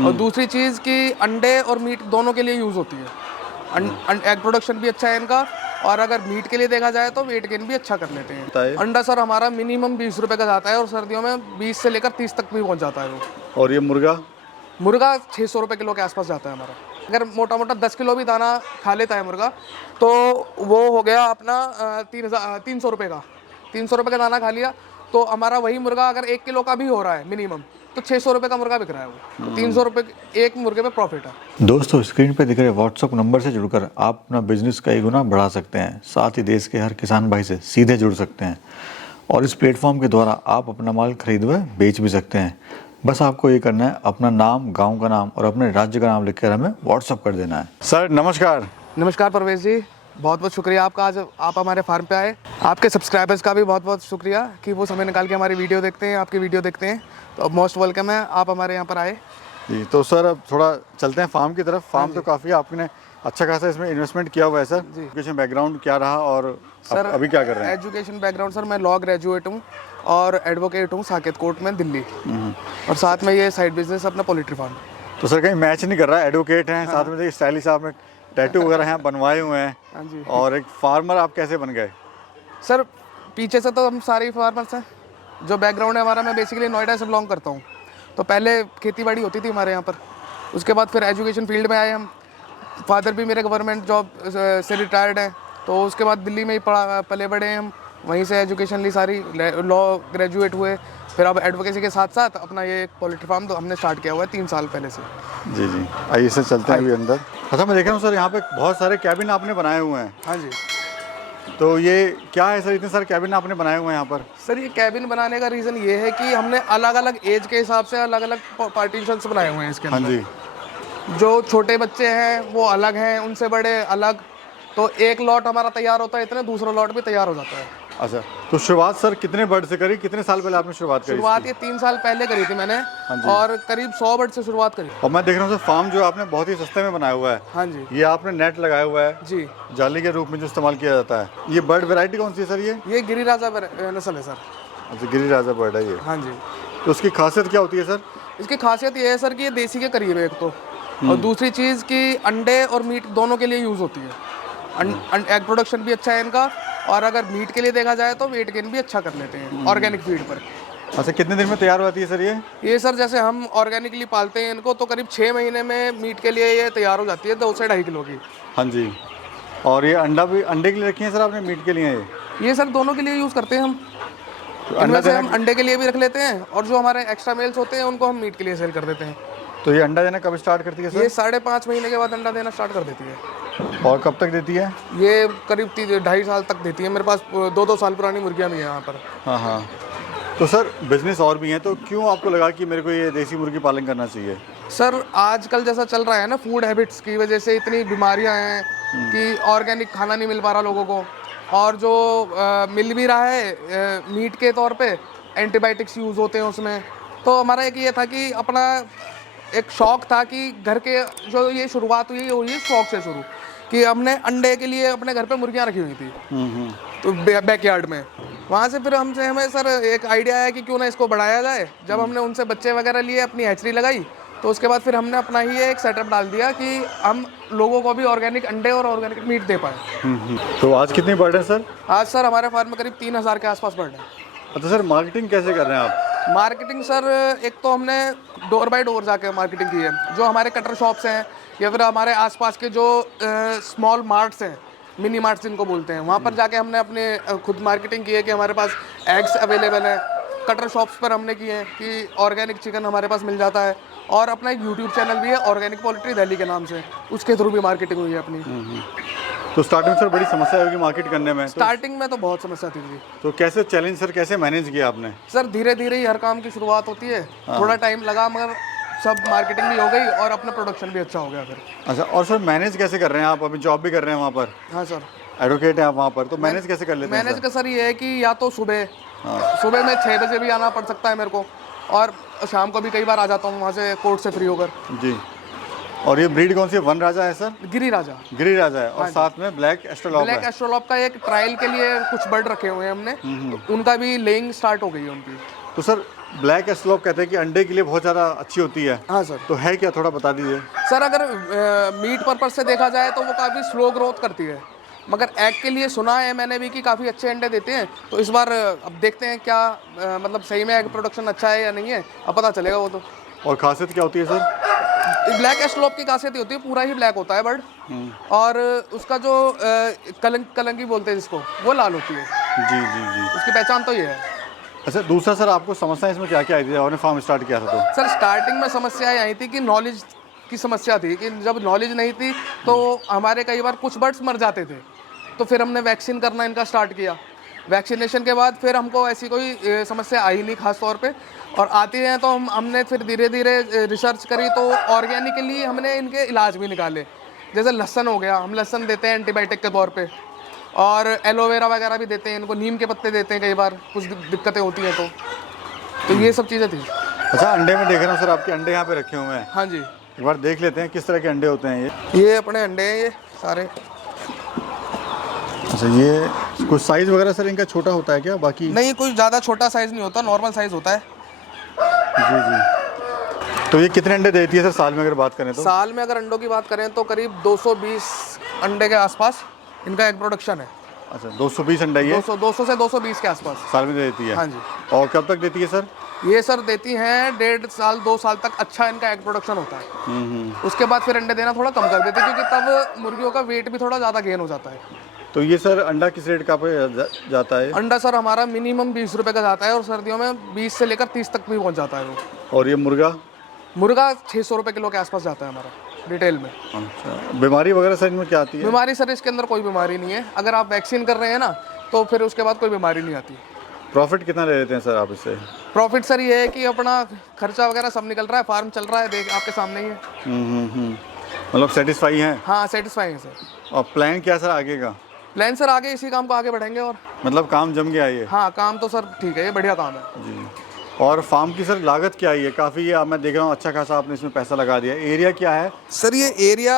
और दूसरी चीज़ कि अंडे और मीट दोनों के लिए यूज़ होती है। एग प्रोडक्शन भी अच्छा है इनका, और अगर मीट के लिए देखा जाए तो वेट गेन भी अच्छा कर लेते हैं। बताइए। अंडा सर हमारा मिनिमम 20 रुपये का जाता है, और सर्दियों में 20 से लेकर 30 तक भी पहुंच जाता है वो। और ये मुर्गा? मुर्गा 600 रुपये किलो के आसपास जाता है हमारा। अगर मोटा मोटा 10 किलो भी दाना खा लेता है मुर्गा, तो वो हो गया अपना 300 रुपये का। 300 रुपये का दाना खा लिया तो हमारा वही मुर्गा अगर 1 किलो का भी हो रहा है मिनिमम, तो 600 रुपये का मुर्गा बिक रहा है वो। तो 300 रुपये एक मुर्गे पे प्रॉफिट है। दोस्तों, स्क्रीन पे दिख रहे व्हाट्सएप नंबर से जुड़कर आप अपना बिजनेस कई गुना बढ़ा सकते हैं। साथ ही देश के हर किसान भाई से सीधे जुड़ सकते हैं, और इस प्लेटफॉर्म के द्वारा आप अपना माल खरीद व बेच भी सकते हैं। बस आपको ये करना है, अपना नाम, गांव का नाम और अपने राज्य का नाम लिखकर हमें व्हाट्सएप कर देना है। सर नमस्कार। नमस्कार परवेश जी, बहुत बहुत शुक्रिया आपका, आज आप हमारे फार्म पे आए। आपके सब्सक्राइबर्स का भी बहुत बहुत शुक्रिया कि वो समय निकाल के हमारी वीडियो देखते हैं, आपकी वीडियो देखते हैं। तो मोस्ट वेलकम है, आप हमारे यहाँ पर आए जी। तो सर अब थोड़ा चलते हैं फार्म की तरफ। फार्म तो काफ़ी आपने अच्छा खासा इसमें इन्वेस्टमेंट किया हुआ है सर। एजुकेशन बैकग्राउंड क्या रहा और सर अभी क्या कर रहे हैं? एजुकेशन बैकग्राउंड सर, मैं लॉ ग्रेजुएट हूँ और एडवोकेट हूँ साकेत कोर्ट में दिल्ली, और साथ में ये साइड बिजनेस अपना पोल्ट्री फार्म। तो सर कहीं मैच नहीं कर रहा है, एडवोकेट हैं साथ में देखिए स्टाइलिश आपने टैटू वगैरह हैं बनवाए हुए हैं, हाँ जी। और एक फार्मर आप कैसे बन गए? सर पीछे से तो हम सारे ही फार्मर्स हैं। जो बैकग्राउंड है हमारा, मैं बेसिकली नोएडा से बिलोंग करता हूँ। तो पहले खेती बाड़ी होती थी हमारे यहाँ पर, उसके बाद फिर एजुकेशन फील्ड में आए हम। फादर भी मेरे गवर्नमेंट जॉब से रिटायर्ड हैं, तो उसके बाद दिल्ली में ही पले बड़े हैं हम, वहीं से एजुकेशन ली सारी, लॉ ग्रेजुएट हुए। फिर अब एडवोकेसी के साथ साथ अपना ये पोल्ट्री फार्म तो हमने स्टार्ट किया हुआ है 3 साल पहले से। जी जी, आइए सर चलते हैं अभी अंदर। अच्छा, मैं देख रहा हूँ सर यहाँ पे बहुत सारे कैबिन आपने बनाए हुए हैं। हाँ जी। तो ये क्या है सर, इतने सारे कैबिन आपने बनाए हुए हैं यहाँ पर? सर ये कैबिन बनाने का रीज़न ये है कि हमने अलग अलग एज के हिसाब से अलग अलग पार्टीशंस बनाए हुए हैं इसके हाँ अंदर। जी। जो छोटे बच्चे हैं वो अलग हैं, उनसे बड़े अलग। तो एक लॉट हमारा तैयार होता है इतने, दूसरा लॉट भी तैयार हो जाता है। अच्छा, तो शुरुआत सर कितने बर्ड से करी, कितने साल पहले आपने शुरुआत करी? शुरुआत ये 3 साल पहले करी थी मैंने, और करीब 100 बर्ड से शुरुआत करी। और मैं देख रहा हूँ सर फार्म जो आपने बहुत ही सस्ते में बनाया हुआ है। हाँ जी। ये आपने नेट लगाया हुआ है जी, जाली के रूप में जो इस्तेमाल किया जाता है। ये बर्ड वैरायटी कौन सी है सर? ये गिरिराजा नस्ल है सर। अच्छा, गिरिराजा बर्ड है ये। हाँ जी। तो उसकी खासियत क्या होती है सर? इसकी खासियत ये है सर कि ये देसी के करीब है एक तो, और दूसरी चीज़ कि अंडे और मीट दोनों के लिए यूज़ होती है। एग प्रोडक्शन भी अच्छा है इनका, और अगर मीट के लिए देखा जाए तो वेट गेन भी अच्छा कर लेते हैं ऑर्गेनिक फीड पर। अच्छा, कितने दिन में तैयार होती है सर ये सर जैसे हम ऑर्गेनिकली पालते हैं इनको, तो करीब 6 महीने में मीट के लिए ये तैयार हो जाती है 2 से 2.5 किलो की। हाँ जी। और ये अंडा भी अंडे के लिए रखी है सर आपने, मीट के लिए है ये सर दोनों के लिए यूज़ करते हैं हम। तो इनमें से हम अंडे के लिए भी रख लेते हैं, और जो हमारे एक्स्ट्रा मेल्स होते हैं उनको हम मीट के लिए सेल कर देते हैं। तो ये अंडा देना कब स्टार्ट करती है सर? ये 5.5 महीने के बाद अंडा देना स्टार्ट कर देती है। और कब तक देती है? ये करीब 2.5 साल तक देती है। मेरे पास 2-2 साल पुरानी मुर्गियाँ भी हैं यहाँ पर। हाँ हाँ। तो सर बिजनेस और भी हैं, तो क्यों आपको लगा कि मेरे को ये देसी मुर्गी पालन करना चाहिए? सर आजकल जैसा चल रहा है ना, फूड हैबिट्स की वजह से इतनी बीमारियां हैं कि ऑर्गेनिक खाना नहीं मिल पा रहा लोगों को, और जो मिल भी रहा है मीट के तौर पे एंटीबायोटिक्स यूज़ होते हैं उसमें। तो हमारा एक ये था कि अपना एक शौक़ था कि घर के जो ये शुरुआत हुई शौक़ से शुरू, कि हमने अंडे के लिए अपने घर पे मुर्गियाँ रखी हुई थी तो बैकयार्ड में। वहाँ से फिर हमें सर एक आइडिया आया कि क्यों ना इसको बढ़ाया जाए। जब हमने उनसे बच्चे वगैरह लिए, अपनी हैचरी लगाई, तो उसके बाद फिर हमने अपना ही एक सेटअप डाल दिया कि हम लोगों को भी ऑर्गेनिक अंडे और ऑर्गेनिक मीट दे पाए। तो आज कितनी बर्ड है सर? आज सर हमारे फार्म में करीब 3000 के आसपास बर्ड है। अच्छा सर, मार्केटिंग कैसे कर रहे हैं आप? मार्केटिंग सर एक तो हमने डोर बाय डोर जाके मार्केटिंग की है। जो हमारे कटर शॉप्स हैं या फिर हमारे आसपास के जो स्मॉल मार्ट्स हैं, मिनी मार्ट्स जिनको बोलते हैं, वहाँ पर जाके हमने अपने खुद मार्केटिंग की है कि हमारे पास एग्स अवेलेबल हैं। कटर शॉप्स पर हमने किए हैं कि ऑर्गेनिक चिकन हमारे पास मिल जाता है, और अपना एक यूट्यूब चैनल भी है ऑर्गेनिक पोल्ट्री दिल्ली के नाम से, उसके थ्रू भी मार्केटिंग हुई है अपनी। तो स्टार्टिंग में सर बड़ी समस्या होगी मार्केट करने में? स्टार्टिंग में तो बहुत समस्या थी। तो कैसे चैलेंज सर कैसे मैनेज किया आपने? सर धीरे धीरे ही हर काम की शुरुआत होती है। थोड़ा टाइम लगा, मगर सब मार्केटिंग भी हो गई और अपना प्रोडक्शन भी अच्छा हो गया फिर। अच्छा, और सर मैनेज कैसे कर रहे हैं आप? अभी जॉब भी कर रहे हैं वहाँ पर? हाँ सर, एडवोकेट हैं आप वहाँ पर, तो मैनेज कैसे कर लेते हैं? मैनेज का सर ये है कि या तो सुबह में 6 बजे भी आना पड़ सकता है मेरे को, और शाम को भी कई बार आ जाता हूँ वहाँ से कोर्ट से फ्री होकर। जी। और ये ब्रीड कौन सी है? वन राजा है सर? गिरिराजा। गिरिराजा है, और साथ में ब्लैक एस्ट्रोलॉप है। ब्लैक एस्ट्रोलॉप का एक ट्रायल के लिए कुछ बर्ड रखे हुए हैं हमने, तो उनका भी लेइंग स्टार्ट हो गई है उनकी। तो सर ब्लैक एस्लोप कहते हैं कि अंडे के लिए बहुत ज़्यादा अच्छी होती है, हाँ सर। तो है क्या, थोड़ा बता दीजिए। सर अगर मीट पर्पज से देखा जाए तो वो काफ़ी स्लो ग्रोथ करती है, मगर एग के लिए सुना है मैंने भी कि काफ़ी अच्छे अंडे देते हैं। तो इस बार अब देखते हैं क्या मतलब सही में एग प्रोडक्शन अच्छा है या नहीं है, अब पता चलेगा वो तो। और खासियत क्या होती है सर? ब्लैक एस्लोप की खासियत ये होती है पूरा ही ब्लैक होता है बर्ड, और उसका जो कलंगी बोलते हैं जिसको, वो लाल होती है। जी जी जी। उसकी पहचान तो ये है। अच्छा, दूसरा सर आपको समस्या इसमें क्या क्या आई थी आपने फार्म स्टार्ट किया था तो? सर स्टार्टिंग में समस्या आई थी कि नॉलेज की समस्या थी, कि जब नॉलेज नहीं थी तो हमारे कई बार कुछ बर्ड्स मर जाते थे, तो फिर हमने वैक्सीन करना इनका स्टार्ट किया। वैक्सीनेशन के बाद फिर हमको ऐसी कोई समस्या आई नहीं खास तौर पे, और आती हैं तो हमने फिर धीरे धीरे रिसर्च करी, तो ऑर्गेनिकली हमने इनके इलाज भी निकाले। जैसे लहसुन हो गया, हम लहसुन देते हैं एंटीबायोटिक के तौर पे, और एलोवेरा वगैरह भी देते हैं इनको, नीम के पत्ते देते हैं कई बार कुछ दिक्कतें होती हैं तो ये सब चीज़ें थी। अच्छा, अंडे में देख रहा हूँ सर आपके अंडे यहाँ पे रखे हुए हैं, हाँ जी, एक बार देख लेते हैं किस तरह के अंडे होते हैं ये। ये अपने अंडे हैं ये सारे। अच्छा, ये कुछ साइज़ वगैरह सर इनका छोटा होता है क्या? बाकी नहीं, कोई ज़्यादा छोटा साइज़ नहीं होता, नॉर्मल साइज़ होता है। जी जी। तो ये कितने अंडे देती है सर साल में अगर बात करें तो? साल में अगर अंडों की बात करें तो करीब 220 अंडे के आसपास इनका एग प्रोडक्शन है। अच्छा, 220 अंडा ये 200 से 220 के आसपास साल में देती है? हाँ जी। और कब तक देती है सर? ये सर देती हैं 1.5 साल 2 साल तक अच्छा इनका एग प्रोडक्शन होता है। उसके बाद फिर अंडे देना थोड़ा कम कर देते हैं, क्योंकि तब मुर्गियों का वेट भी थोड़ा ज़्यादा गेन हो जाता है। तो ये सर अंडा किस रेट का पे जाता है? अंडा सर हमारा मिनिमम 20 रुपये का जाता है, और सर्दियों में 20 से लेकर 30 तक भी पहुंच जाता है वो। और ये मुर्गा? मुर्गा 600 रुपये किलो के आसपास जाता है हमारा रिटेल में। अच्छा, बीमारी वगैरह सर इनमें क्या आती है? बीमारी सर इसके अंदर कोई बीमारी नहीं है, अगर आप वैक्सीन कर रहे हैं ना तो फिर उसके बाद कोई बीमारी नहीं आती। प्रॉफिट कितना ले लेते हैं सर आप इससे? प्रॉफिट सर ये है कि अपना खर्चा वगैरह सब निकल रहा है, फार्म चल रहा है, देख आपके सामने ही है। मतलब सेटिस्फाई हैं? हाँ सेटिस्फाई है सर। और प्लान क्या सर आगे का? प्लान सर आगे इसी काम को आगे बढ़ेंगे। और मतलब काम जम गया ये? हाँ काम तो सर ठीक है, ये बढ़िया काम है जी। और फार्म की सर लागत क्या आई है? काफ़ी ये मैं देख रहा हूँ अच्छा खासा आपने इसमें पैसा लगा दिया। एरिया क्या है सर? ये एरिया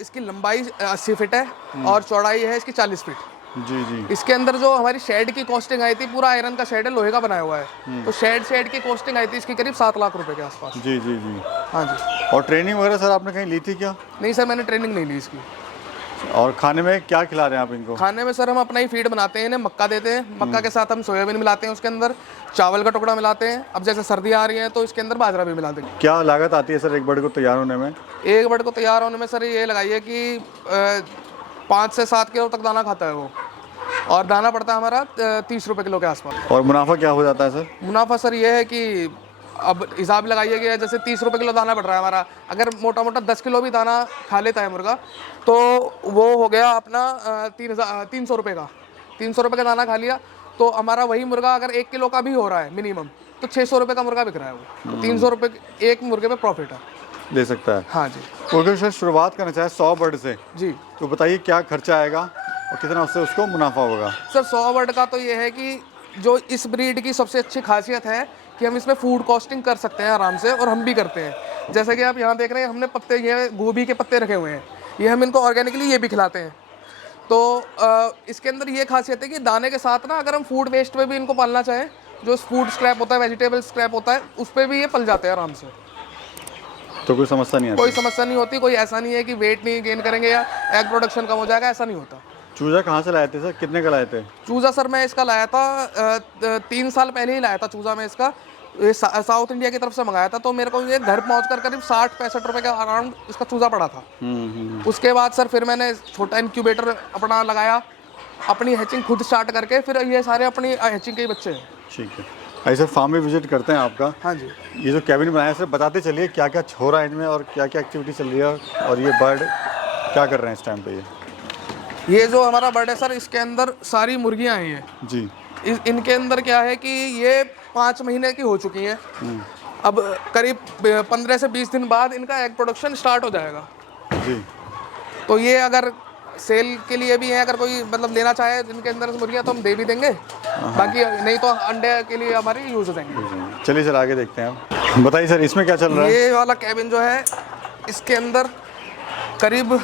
इसकी लंबाई 80 फीट है और चौड़ाई है इसकी 40 फीट। जी जी। इसके अंदर जो हमारी शेड की कॉस्टिंग आई थी, पूरा आयरन का शेड है, लोहे का बनाया हुआ है, तो शेड की कॉस्टिंग आई थी इसकी करीब 7 लाख रुपए के आसपास। जी जी जी। हाँ जी। और ट्रेनिंग वगैरह सर आपने कहीं ली थी क्या? नहीं सर, मैंने ट्रेनिंग नहीं ली इसकी। और खाने में क्या खिला रहे हैं आप इनको? खाने में सर हम अपना ही फीड बनाते हैं, इन्हें मक्का देते हैं, मक्का के साथ हम सोयाबीन मिलाते हैं, उसके अंदर चावल का टुकड़ा मिलाते हैं। अब जैसे सर्दियाँ आ रही हैं तो इसके अंदर बाजरा भी मिला देंगे। क्या लागत आती है सर एक बर्ड को तैयार होने में? एक बर्ड को तैयार होने में सर ये लगाइए कि 5 से 7 किलो तक दाना खाता है वो, और दाना पड़ता है हमारा 30 रुपये किलो के आसपास। और मुनाफा क्या हो जाता है सर? मुनाफा सर ये है कि अब हिसाब लगाइए कि जैसे 30 रुपये किलो दाना पड़ रहा है हमारा, अगर मोटा मोटा 10 किलो भी दाना खा लेता है मुर्गा तो वो हो गया अपना 300 रुपये का। 300 रुपये का दाना खा लिया तो हमारा वही मुर्गा अगर 1 किलो का भी हो रहा है मिनिमम, तो 600 रुपये का मुर्गा बिक रहा है वो। तो 300 रुपये एक मुर्गे पे प्रॉफिट है। ले सकता है? हाँ जी। तो अगर सर शुरुआत करना चाहे 100 बर्ड से जी, तो बताइए क्या खर्चा आएगा और कितना उससे उसको मुनाफा होगा? सर 100 बर्ड का तो ये है कि जो इस ब्रीड की सबसे अच्छी खासियत है कि हम इसमें फूड कॉस्टिंग कर सकते हैं आराम से, और हम भी करते हैं। जैसे कि आप यहाँ देख रहे हैं, हमने पत्ते, ये गोभी के पत्ते रखे हुए हैं, ये हम इनको ऑर्गेनिकली ये भी खिलाते हैं। तो इसके अंदर ये खासियत है कि दाने के साथ ना अगर हम फूड वेस्ट पे भी इनको पालना चाहें, जो फूड स्क्रैप होता है, वेजिटेबल स्क्रैप होता है, उस पर भी ये पल जाते हैं आराम से। तो कोई समस्या नहीं आती? कोई समस्या नहीं होती। कोई ऐसा नहीं है कि वेट नहीं गेन करेंगे या एग प्रोडक्शन कम हो जाएगा, ऐसा नहीं होता। चूजा कहाँ से लाए थे सर? कितने का लाए थे? चूज़ा सर मैं इसका लाया था 3 साल पहले ही लाया था चूज़ा मैं इसका, साउथ इंडिया की तरफ से मंगाया था। तो मेरे को ये घर पहुंचकर करीब 60-65 रुपये का अराउंड इसका चूज़ा पड़ा था। उसके बाद सर फिर मैंने छोटा इंक्यूबेटर अपना लगाया, अपनी हैचिंग खुद स्टार्ट करके, फिर ये सारे अपनी हैचिंग के ही बच्चे हैं। ठीक है। ऐसे फार्म में विजिट करते हैं आपका? हाँ जी। ये जो कैबिन बनाया है सर, बताते चलिए क्या क्या हो रहा है इनमें और क्या क्या एक्टिविटी चल रही है, और ये बर्ड क्या कर रहे हैं इस टाइम पे? ये जो हमारा बर्ड है सर, इसके अंदर सारी मुर्गियाँ हैं ये जी। इनके अंदर क्या है कि ये 5 महीने की हो चुकी हैं। अब करीब 15 से 20 दिन बाद इनका एग प्रोडक्शन स्टार्ट हो जाएगा। जी। तो ये अगर सेल के लिए भी है, अगर कोई मतलब लेना चाहे इनके अंदर से मुर्गियाँ तो हम दे भी देंगे, बाकी नहीं तो अंडे के लिए हमारी यूज़ हो जाएंगे। चलिए सर आगे देखते हैं आप। बताइए सर इसमें क्या चल रहा है? ये वाला कैबिन जो है, इसके अंदर करीब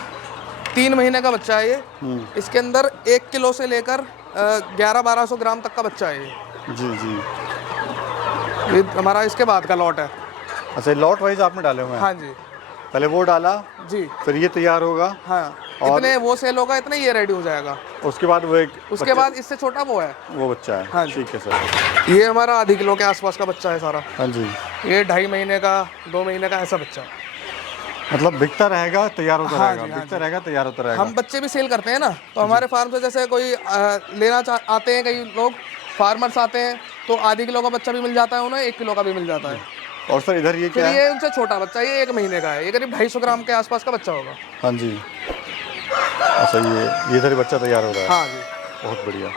3 महीने का बच्चा है ये। इसके अंदर 1 किलो से लेकर 1100-1200 ग्राम तक का बच्चा है ये। जी जी। ये हमारा इसके बाद का लॉट है। अच्छा, लॉट वाइज आपने डाले हुए हैं? हाँ जी पहले वो डाला, जी। फिर ये तैयार होगा, हाँ, और- इतने वो सेल होगा, इतने ये रेडी हो जाएगा। उसके बाद वो एक उसके बाद इससे छोटा वो है। वो बच्चा है। हाँ जी। ठीक है सर। ये हमारा आधी किलो के आसपास का बच्चा है सारा। हाँ जी, ये 2.5 महीने का, 2 महीने का ऐसा बच्चा है। मतलब बिकता रहेगा तैयार होता हाँ रहेगा, जी, हाँ बिकता जी। रहेगा तैयार होता रहेगा। हम बच्चे भी सेल करते हैं ना, तो हमारे फार्म से जैसे कोई लेना आते हैं, कई लोग फार्मर्स आते हैं, तो आधी किलो का बच्चा भी मिल जाता है उन्हें, 1 किलो का भी मिल जाता है। और सर इधर ये फिर क्या है? ये उनसे छोटा बच्चा, ये 1 महीने का है, ये करीब 250 ग्राम के आसपास का बच्चा होगा। हाँ जी। अच्छा, ये इधर ही बच्चा तैयार हो रहा है। हाँ जी। बहुत बढ़िया।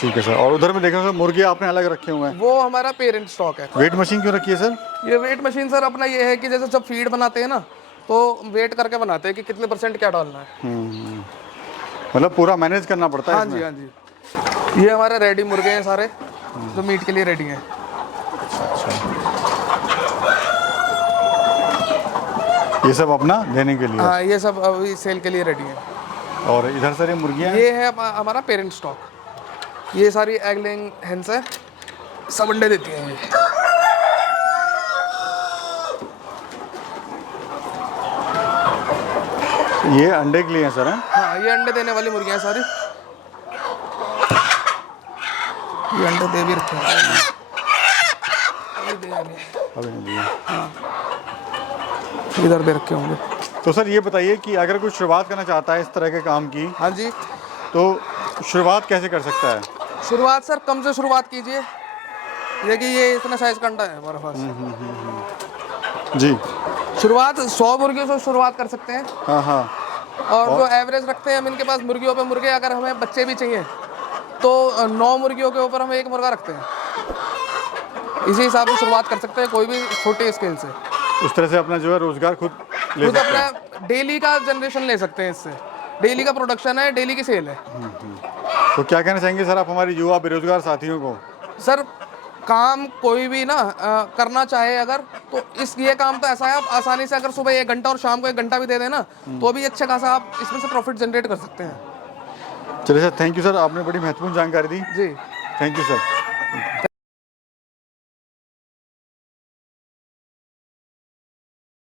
ठीक है सर। और उधर में देखा सर मुर्गे आपने अलग रखे हुए हैं। वो हमारा पेरेंट स्टॉक है। वेट मशीन क्यों रखी है सर? ये वेट मशीन सर अपना ये है कि जैसे जब फीड बनाते हैं ना, तो वेट करके बनाते हैं कि कितने % क्या डालना है। मतलब पूरा मैनेज करना पड़ता है हाँ इसमें? जी, हाँ जी। ये हमारे रेडी मुर्गे हैं सारे, जो मीट के लिए रेडी हैं। ये सब अपना देने के लिए? हाँ, ये सब अभी सेल के लिए रेडी हैं। और इधर सर ये मुर्गियाँ हैं? ये है हमारा पेरेंट स्टॉक। ये सारी एग लेइंग हेन्स है, सब अंडे देती हैं ये। ये अंडे के लिए हैं सर? हैं? हाँ, ये अंडे देने वाली मुर्गियाँ हैं सारी। ये अंडे दे भी रखे हैं। अभी दे आगे। अभी नहीं दिए। इधर दे रखे होंगे। तो सर ये बताइए कि अगर कोई शुरुआत करना चाहता है इस तरह के काम की, हाँ जी। तो शुरुआत कैसे कर सकता है? शुरुआत सर कम से शुरुआत कीजिए। देखिए ये इतना साइज का अंडा है हमारे पास। जी। शुरुआत 100 मुर्गियों से शुरुआत कर सकते हैं। हाँ हाँ। और जो एवरेज रखते हैं हम इनके पास मुर्गियों पे मुर्गे, अगर हमें बच्चे भी चाहिए तो 9 मुर्गियों के ऊपर हम 1 मुर्गा रखते हैं। इसी हिसाब से शुरुआत कर सकते हैं कोई भी छोटे स्केल से। उस तरह से अपना जो है रोजगार खुद ले खुद सकते हैं। अपना डेली का जनरेशन ले सकते हैं इससे। डेली का प्रोडक्शन है, डेली की सेल है। तो क्या कहना चाहेंगे सर आप हमारे युवा बेरोजगार साथियों को? सर काम कोई भी ना करना चाहे अगर, तो ये काम तो ऐसा है, आप आसानी से अगर सुबह 1 घंटा और शाम को 1 घंटा भी दे देना, तो भी अच्छा खासा आप इसमें से प्रॉफिट जनरेट कर सकते हैं। चलिए सर, थैंक यू सर, आपने बड़ी महत्वपूर्ण जानकारी दी। जी, थैंक यू सर।